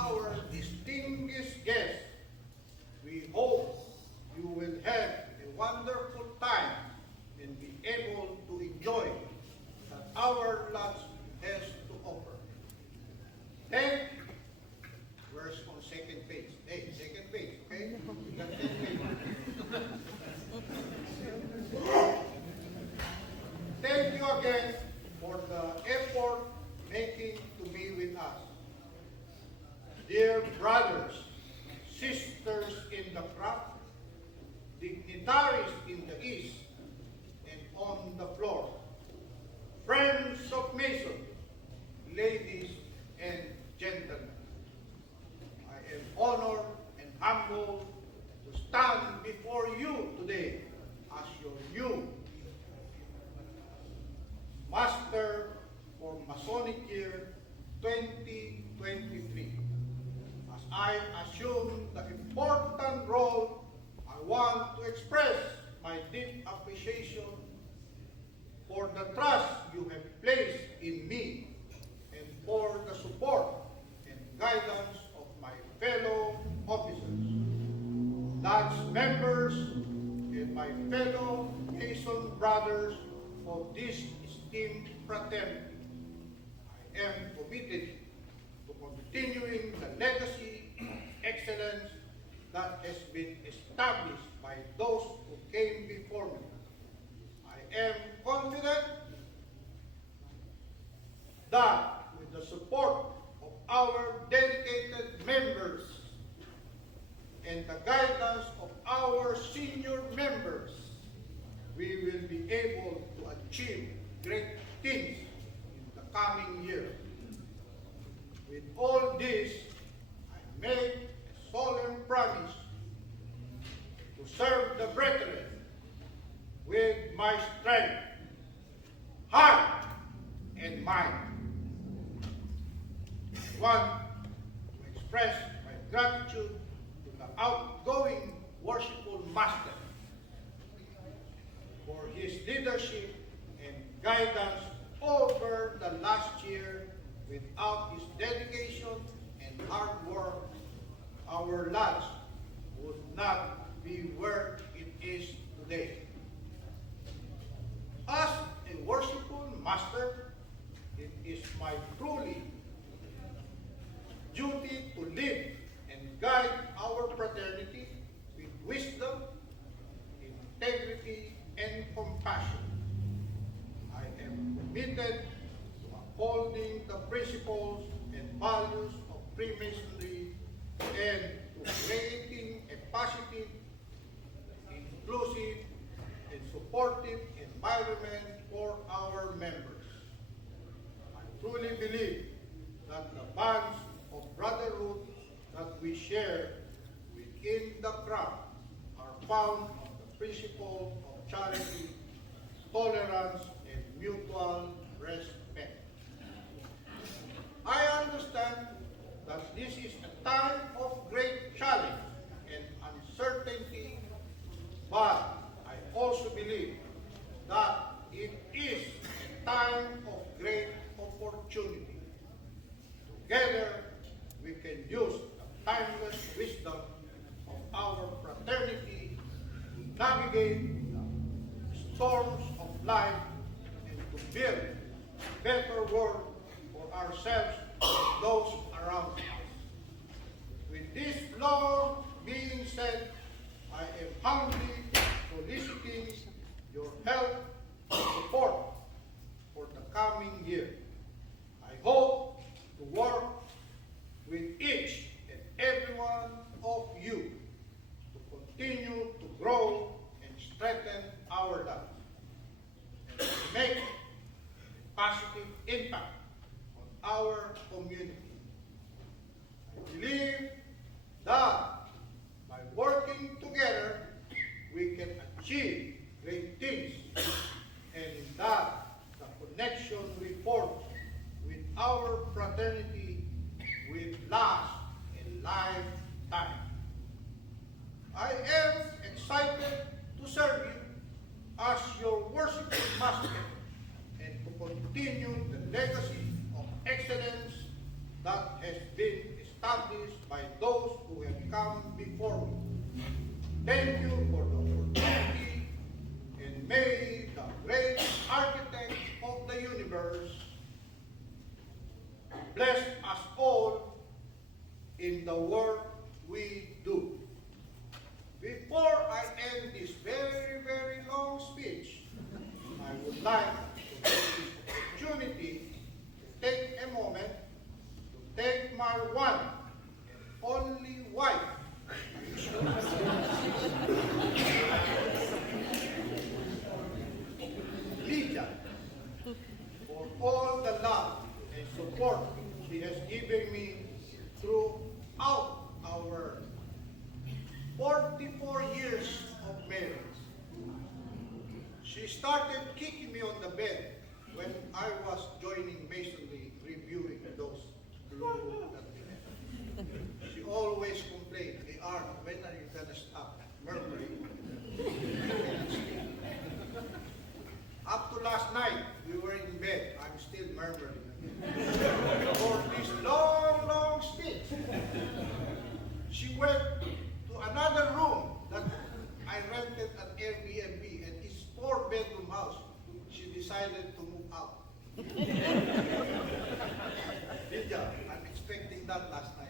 our distinguished guests, we hope you will have a wonderful time and be able to enjoy that our lodge has to offer. Then, where's on second page? Hey, second page, okay? You got 10 pages. Thank you again for the effort making to be with us. Dear brothers, sisters in the craft, dignitaries in the east and on the floor, friends of Mason, ladies and gentlemen, I am honored and humbled to stand before you today as your new Master for Masonic year 2023. As I assume the important role, I want to express my deep appreciation for the trust you have placed in me and for the support and guidance of my fellow officers, Lodge members, and my fellow Mason brothers of this esteemed fraternity. I am committed to continuing the legacy of excellence that has been established by those who came before me. I am confident that with the support of our dedicated members and the guidance of our senior members, we will be able to achieve great things in the coming year. With all this, I make a solemn promise to serve the brethren with my strength, heart, and mind. I want to express my gratitude to the outgoing worshipful master for his leadership and guidance over the last year. Without his dedication and hard work, our lodge would not be where it is today. As a worshipful master, it is my truly duty to lead and guide our fraternity with wisdom, integrity, and compassion. I am committed to upholding the principles and values of Freemasonry and to creating a positive, inclusive, and supportive environment for our members. I truly believe that the bonds of brotherhood that we share within the craft are found on the principle of charity, tolerance, and mutual respect. I understand that this is a time of great challenge and uncertainty, but I also believe that it is a time of great opportunity. Together, we can use the timeless wisdom of our fraternity to navigate the storms of life and to build a better world for ourselves and those around us. With this law being said, I am humbly soliciting your help and support for the coming year. I hope to work with each and every one of you to continue to grow and strengthen our lives and to make a positive impact on our community. I believe that by working together, we can achieve great things, and in that the connection we forge with our fraternity will last a lifetime. I am excited to serve you as your worshipful master and to continue the legacy of excellence that has been established thank you for the opportunity, and may the great architect of the universe bless us all in the work we do. Before I end this very, very long speech, I would like to take this opportunity to take a moment to thank my one and only wife, Lydia, for all the love and support she has given me throughout our 44 years of marriage. She started kicking me on the bed when I was joining masonry, reviewing those blue that we had. She always complained, "Hey Art, when are you gonna stop murmuring?" Up to last night, we were in bed. I'm still murmuring. For this long, long speech, she went to another room that I rented at Airbnb, and it's 4-bedroom house. She decided to move out. Lydia, I'm expecting that last night.